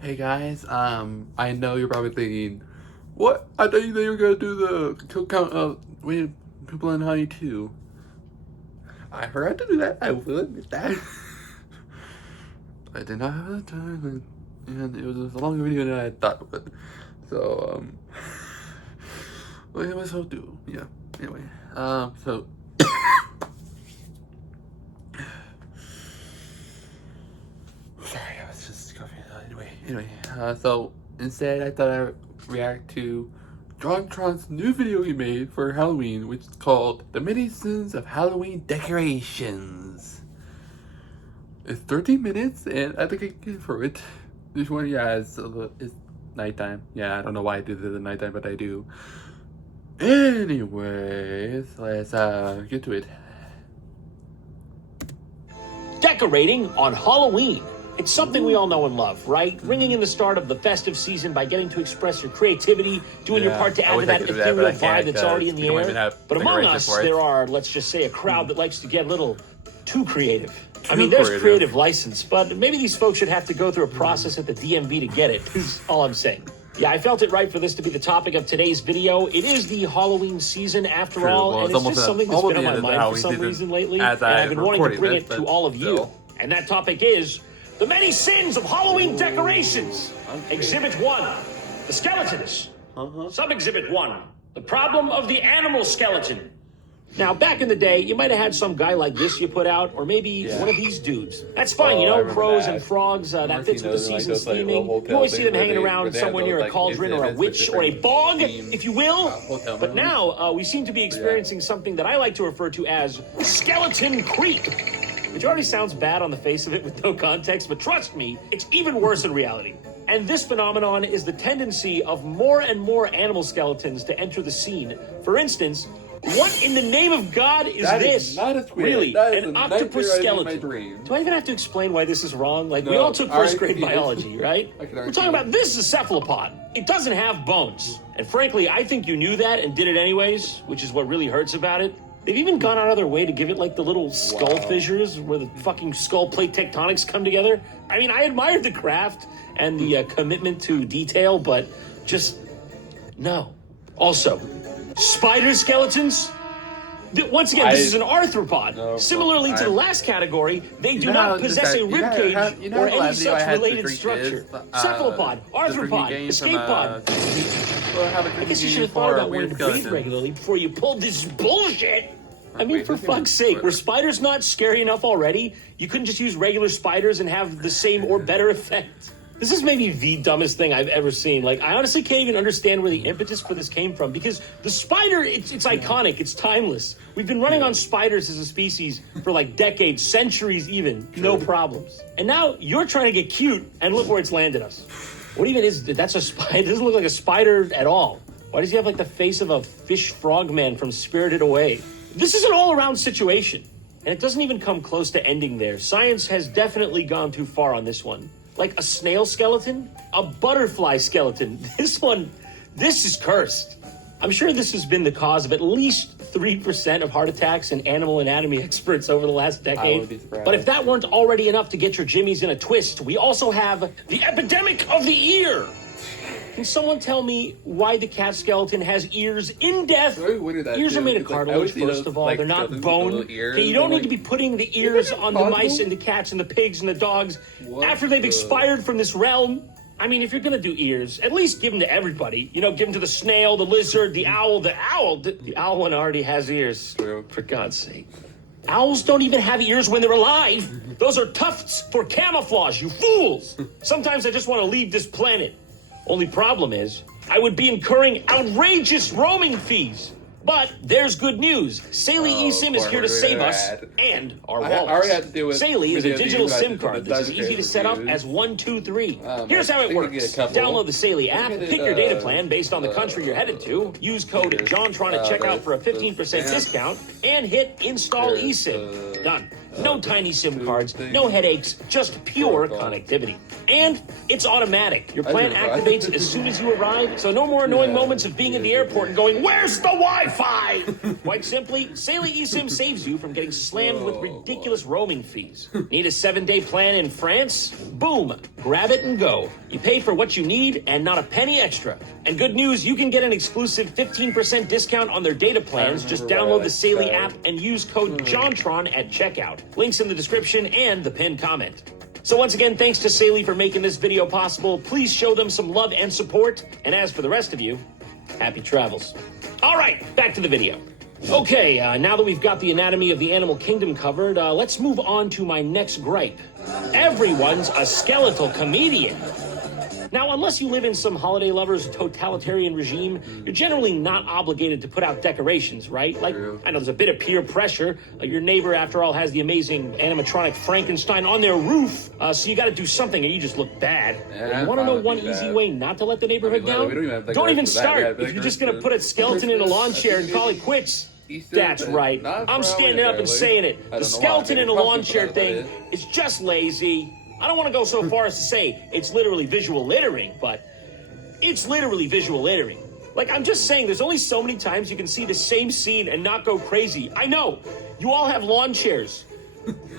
Hey guys, I know you're probably thinking, what? I thought you were gonna do the kill count of people in Honey too. I forgot to do that. I will admit that. I did not have the time, and it was a longer video than I thought it would. So, what was I supposed to do? Yeah. Anyway, so. Sorry, I was just coughing. Anyway, so instead I thought I'd react to Jontron's new video he made for Halloween, which is called The Many Sins of Halloween Decorations. It's 13 minutes, and I think I can get through it. This one, yeah, it's nighttime. Yeah, I don't know why I do this at nighttime, but I do. Anyways, let's get to it. Decorating on Halloween. It's something we all know and love, right? Ringing in the start of the festive season by getting to express your creativity, doing your part to add to that ethereal vibe that's already in the air. But among us, there are, let's just say, a crowd that likes to get a little too creative. I mean, there's creative license, but maybe these folks should have to go through a process at the DMV to get it, is all I'm saying. Yeah, I felt it right for this to be the topic of today's video. It is the Halloween season after all, and it's just something that's been on my mind for some reason lately, and I've been wanting to bring it to all of you. And that topic is the many sins of Halloween decorations. Exhibit 1, the skeletons. Sub-exhibit 1, the problem of the animal skeleton. Now, back in the day, you might have had some guy like this you put out, or maybe one of these dudes. That's fine, you know, crows and frogs, that fits with the season's theming. You always see them hanging around somewhere near a cauldron or a witch or a bog, if you will. But now, we seem to be experiencing something that I like to refer to as skeleton creep, which already sounds bad on the face of it with no context, but trust me, it's even worse in reality. And this phenomenon is the tendency of more and more animal skeletons to enter the scene. For instance, what in the name of God is this? Not a squid. Really, an octopus skeleton. Do I even have to explain why this is wrong? Like, we all took first grade biology, right? We're talking about this is a cephalopod. It doesn't have bones. And frankly, I think you knew that and did it anyways, which is what really hurts about it. They've even gone out of their way to give it like the little skull fissures where the fucking skull plate tectonics come together. I mean, I admired the craft and the commitment to detail, but just no. Also, spider skeletons? Once again, this is an arthropod. Similarly to the last category, they do not possess a ribcage or any such related structure. Cephalopod, arthropod, escape pod. I guess you should have thought about wanting to breathe regularly before you pulled this bullshit. I mean, for fuck's sake, were spiders not scary enough already? You couldn't just use regular spiders and have the same or better effect? This is maybe the dumbest thing I've ever seen. Like, I honestly can't even understand where the impetus for this came from, because the spider, it's iconic, it's timeless. We've been running on spiders as a species for like decades, centuries even, no problems. And now you're trying to get cute, and look where it's landed us. What even is, that's a spider? It doesn't look like a spider at all. Why does he have like the face of a fish frogman from Spirited Away? This is an all-around situation, and it doesn't even come close to ending there. Science has definitely gone too far on this one. Like a snail skeleton, a butterfly skeleton. This is cursed. I'm sure this has been the cause of at least 3% of heart attacks in animal anatomy experts over the last decade. I would be surprised. But if that weren't already enough to get your jimmies in a twist, we also have the epidemic of the ear. Can someone tell me why the cat skeleton has ears in death? Ears are made of cartilage, first of all. They're not bone. Okay, you don't need to be putting the ears on the mice and the cats and the pigs and the dogs after they've expired from this realm. I mean, if you're gonna do ears, at least give them to everybody. You know, give them to the snail, the lizard, the owl. The owl one already has ears, for God's sake. Owls don't even have ears when they're alive. Those are tufts for camouflage, you fools. Sometimes I just want to leave this planet. Only problem is, I would be incurring outrageous roaming fees. But there's good news. Saley eSIM is here to save us and our wallets. Saley is a digital SIM card that's as easy to set up as 1, 2, 3. Here's how it works. Download the Saley app, pick your data plan based on the country you're headed to, use code Jontron at checkout for a 15% discount, and hit Install eSIM. Done. No tiny SIM cards, no headaches, just pure connectivity. And it's automatic. Your plan activates as soon as you arrive, so no more annoying moments of being at the airport and going, "Where's the Wi-Fi?" Quite simply, Saley eSIM saves you from getting slammed with ridiculous roaming fees. Need a 7-day plan in France? Boom, grab it and go. You pay for what you need and not a penny extra. And good news, you can get an exclusive 15% discount on their data plans. Just download the Saley app and use code Jontron at checkout. Links in the description and the pinned comment. So once again, thanks to Saley for making this video possible. Please show them some love and support. And as for the rest of you, happy travels. All right, back to the video. Okay, now that we've got the anatomy of the animal kingdom covered, let's move on to my next gripe. Everyone's a skeletal comedian. Now, unless you live in some holiday lover's totalitarian regime, you're generally not obligated to put out decorations, right? Like, I know there's a bit of peer pressure. Your neighbor, after all, has the amazing animatronic Frankenstein on their roof, so you got to do something or you just look bad. You want to know one easy way not to let the neighborhood down? Don't even start. If you're just going to put a skeleton in a lawn chair and call it quits. That's right. I'm standing up and saying it. The skeleton in a lawn chair thing is just lazy. I don't want to go so far as to say it's literally visual littering, but it's literally visual littering. Like, I'm just saying there's only so many times you can see the same scene and not go crazy. I know. You all have lawn chairs.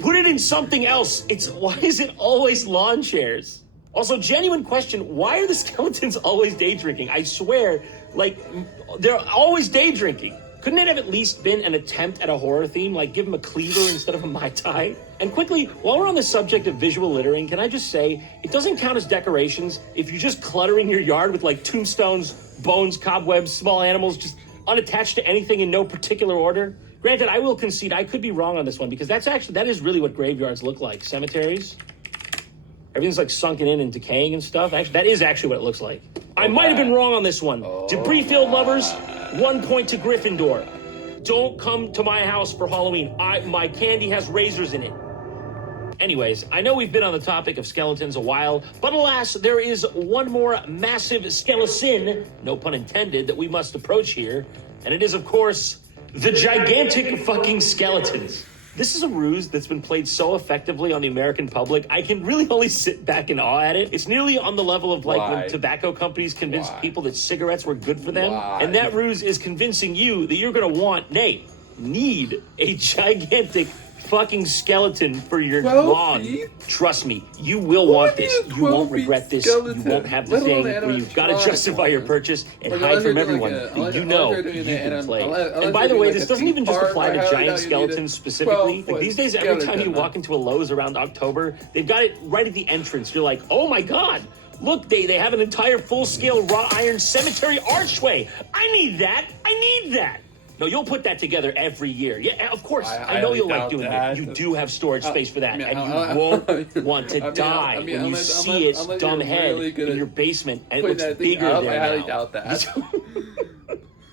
Put it in something else. Why is it always lawn chairs? Also, genuine question, why are the skeletons always day drinking? I swear, like, they're always day drinking. Couldn't it have at least been an attempt at a horror theme, like give him a cleaver instead of a Mai Tai? And quickly, while we're on the subject of visual littering, can I just say, it doesn't count as decorations if you're just cluttering your yard with like tombstones, bones, cobwebs, small animals, just unattached to anything in no particular order. Granted, I will concede I could be wrong on this one because that is really what graveyards look like, cemeteries. Everything's like sunken in and decaying and stuff. Actually, that is actually what it looks like. I might have been wrong on this one. Debris field lovers, 1 point to Gryffindor. Don't come to my house for Halloween. My candy has razors in it. Anyways, I know we've been on the topic of skeletons a while, but alas, there is one more massive skeleton, no pun intended, that we must approach here. And it is, of course, the gigantic fucking skeletons. This is a ruse that's been played so effectively on the American public, I can really only sit back in awe at it. It's nearly on the level of like when tobacco companies convinced people that cigarettes were good for them. And that ruse is convincing you that you're going to need a gigantic fucking skeleton for your lawn. Trust me, you will want this. You won't regret this. You won't have the thing where you've got to justify your purchase and hide from everyone that you know you can play. And by the way, this doesn't even just apply to giant skeletons specifically. Like these days, every time you walk into a Lowe's around October, they've got it right at the entrance. You're like, oh my God. Look, they have an entire full-scale wrought iron cemetery archway. I need that. I need that. No, you'll put that together every year. Yeah, of course. I know you'll like doing it. You do have storage space for that. And you won't want to die when you see its dumb head in your basement and it looks bigger there now. I highly doubt that.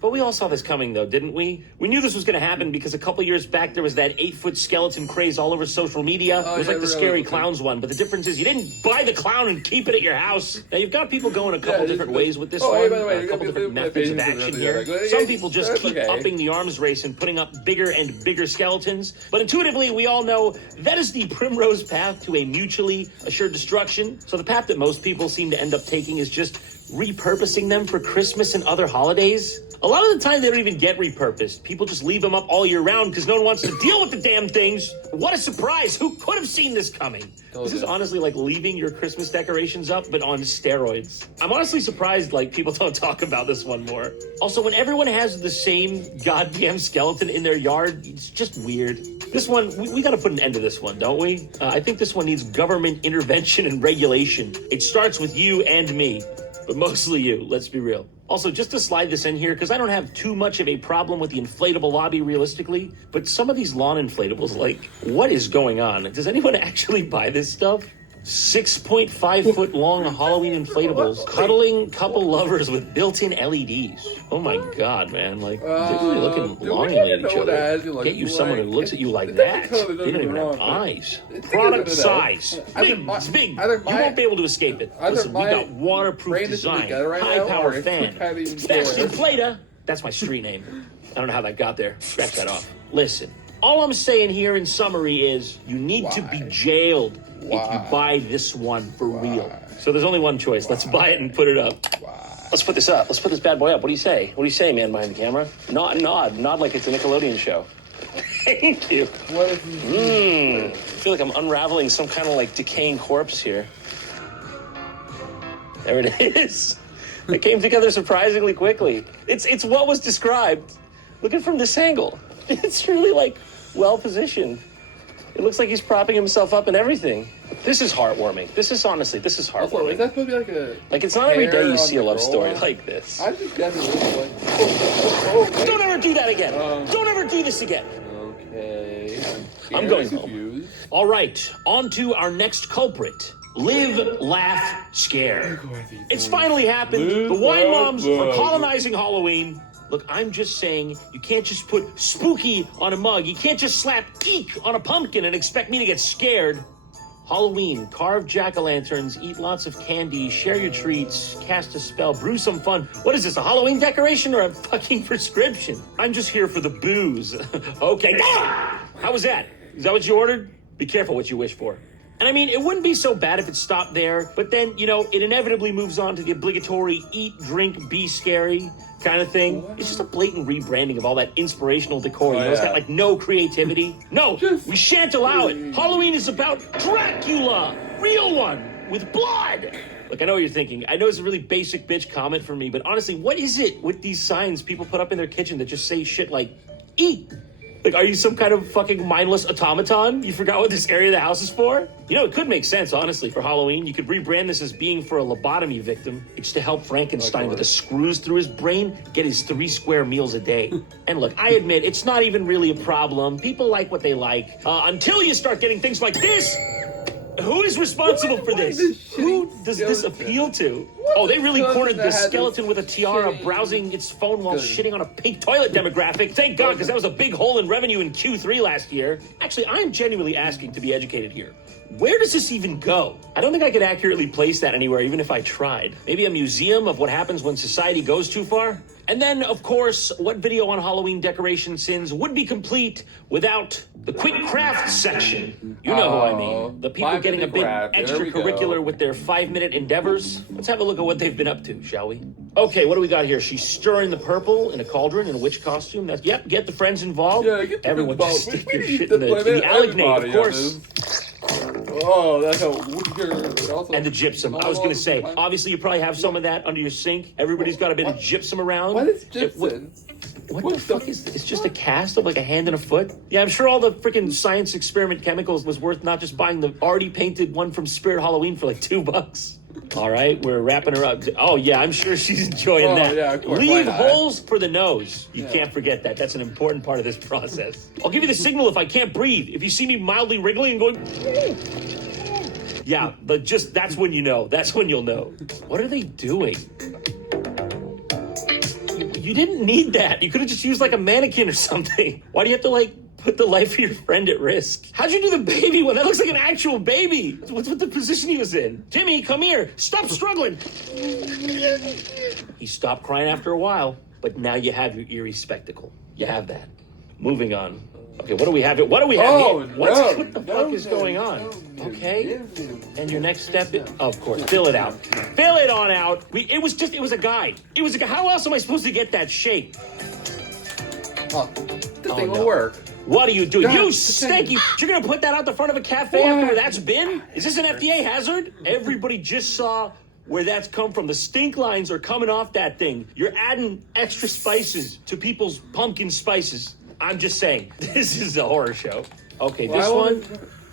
But we all saw this coming, though, didn't we? We knew this was going to happen because a couple years back there was that 8-foot skeleton craze all over social media. It was like the Scary Clowns one, but the difference is you didn't buy the clown and keep it at your house. Now, you've got people going a couple different ways with this one, a couple different methods of action here. Some people just keep upping the arms race and putting up bigger and bigger skeletons. But intuitively, we all know that is the primrose path to a mutually assured destruction. So the path that most people seem to end up taking is just repurposing them for Christmas and other holidays. A lot of the time, they don't even get repurposed. People just leave them up all year round because no one wants to deal with the damn things. What a surprise. Who could have seen this coming? This is honestly like leaving your Christmas decorations up, but on steroids. I'm honestly surprised, like, people don't talk about this one more. Also, when everyone has the same goddamn skeleton in their yard, it's just weird. This one, we got to put an end to this one, don't we? I think this one needs government intervention and regulation. It starts with you and me. But mostly you, let's be real. Also, just to slide this in here, because I don't have too much of a problem with the inflatable lobby realistically, but some of these lawn inflatables, like, what is going on? Does anyone actually buy this stuff? 6.5 foot long Halloween inflatables, cuddling couple lovers with built-in LEDs. Oh my God, man. Like, they're really looking longingly at each other. Get you someone who looks at you like that. They don't even have eyes. Product size. Big, it's big. You won't be able to escape it. Listen, we got waterproof design, high power fan, best inflator. That's my street name. I don't know how that got there. Scratch that off. Listen. All I'm saying here in summary is you need to be jailed if you buy this one for real. So there's only one choice. Let's buy it and put it up. Let's put this up. Let's put this bad boy up. What do you say? What do you say, man behind the camera? Nod like it's a Nickelodeon show. Thank you. I feel like I'm unraveling some kind of like decaying corpse here. There it is. It came together surprisingly quickly. It's what was described. Look at it from this angle. It's really like well positioned. It looks like he's propping himself up and everything. This is heartwarming. This is heartwarming. Also, is that supposed to be like it's not every day you see a love story like this. I just got Don't ever do that again. Don't ever do this again. Okay. I'm going home. All right, on to our next culprit. Live, laugh, scare. It's finally happened. The wine moms are colonizing Halloween. Look, I'm just saying, you can't just put spooky on a mug. You can't just slap eek on a pumpkin and expect me to get scared. Halloween, carve jack-o'-lanterns, eat lots of candy, share your treats, cast a spell, brew some fun. What is this, a Halloween decoration or a fucking prescription? I'm just here for the booze. Okay. How was that? Is that what you ordered? Be careful what you wish for. And I mean, it wouldn't be so bad if it stopped there, but then, you know, it inevitably moves on to the obligatory eat, drink, be scary kind of thing. It's just a blatant rebranding of all that inspirational decor. You know, it's got like no creativity. No, we shan't allow it. Halloween is about Dracula, real one, with blood. Look, I know what you're thinking. I know it's a really basic bitch comment from me, but honestly, what is it with these signs people put up in their kitchen that just say shit like, eat? Like, are you some kind of fucking mindless automaton? You forgot what this area of the house is for? You know, it could make sense, honestly, for Halloween. You could rebrand this as being for a lobotomy victim. It's to help Frankenstein with the screws through his brain get his 3 square meals a day. And look, I admit, it's not even really a problem. People like what they like. Until you start getting things like this. Who is responsible for this? Who does this appeal to? Oh, they really cornered this skeleton with a tiara browsing its phone while shitting on a pink toilet demographic. Thank God, because that was a big hole in revenue in Q3 last year. Actually, I'm genuinely asking to be educated here. Where does this even go? I don't think I could accurately place that anywhere, even if I tried. Maybe a museum of what happens when society goes too far? And then, of course, what video on Halloween decoration sins would be complete without the quick craft section? You know who I mean. The people getting a bit extracurricular with their 5-minute endeavors. Let's have a look at what they've been up to, shall we? Okay, what do we got here? She's stirring the purple in a cauldron in a witch costume. That's, yep, get the friends involved. Yeah, get the everyone just stick your shit in the Allegnate, of course. Oh, that's a weird. And the gypsum. I was going to say, obviously you probably have some of that under your sink. Everybody's got a bit of gypsum around. What is gypsum? What the fuck is this? It's just a cast of like a hand and a foot? Yeah, I'm sure all the freaking science experiment chemicals was worth not just buying the already painted one from Spirit Halloween for like $2. All right, we're wrapping her up. Oh, yeah, I'm sure she's enjoying that. Yeah, of course. Leave holes for the nose. You can't forget that. That's an important part of this process. I'll give you the signal if I can't breathe. If you see me mildly wriggling and going... Yeah, but just that's when you know. That's when you'll know. What are they doing? You didn't need that. You could have just used like a mannequin or something. Why do you have to like put the life of your friend at risk? How'd you do the baby one? That looks like an actual baby. What's with the position he was in? Timmy, come here. Stop struggling. He stopped crying after a while, but now you have your eerie spectacle. You have that. Moving on. Okay, what do we have here? What do we have here? What the fuck is going on? Okay. And your next step is, of course, fill it out. Fill it on out. It was a guide. It was a guide. How else am I supposed to get that shape? This thing will work. What are you doing? You stanky! You're gonna put that out the front of a cafe after where that's been? Is this an FDA hazard? Everybody just saw where that's come from. The stink lines are coming off that thing. You're adding extra spices to people's pumpkin spices. I'm just saying, this is a horror show. Okay, this one,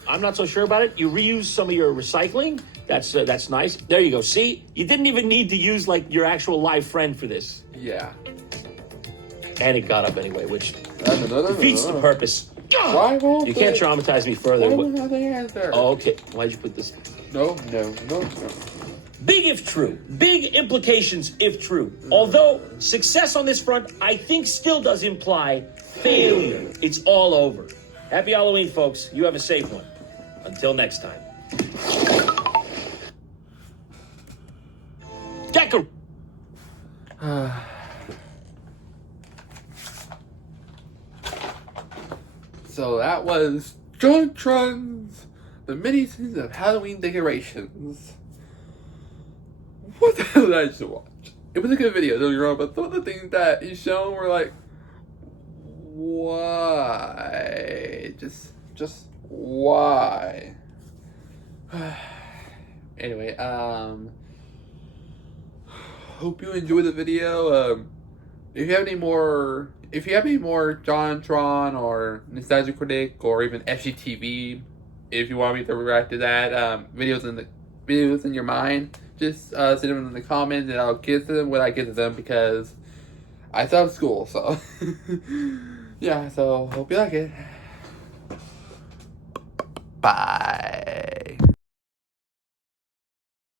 I'm not so sure about it. You reuse some of your recycling. That's nice. There you go. See, you didn't even need to use like your actual live friend for this. Yeah. And it got up anyway, which defeats the purpose. Why won't you can't traumatize me further. Why the answer? Oh, okay. Why'd you put this? No. Big if true. Big implications if true. Although success on this front, I think still does imply failure. It's all over. Happy Halloween, folks. You have a safe one. Until next time. Decor. So that was Jontron's The Mini Season of Halloween Decorations. What the hell did I just watch? It was a good video, don't get me wrong, but some of the things that he's shown were like, why? Just why? Anyway, hope you enjoyed the video. If you have any more Jontron or Nostalgia Critic or even FGTV, if you want me to react to that, videos in your mind, just send them in the comments and I'll get to them when I get to them because I still have school. So yeah, so hope you like it. Bye.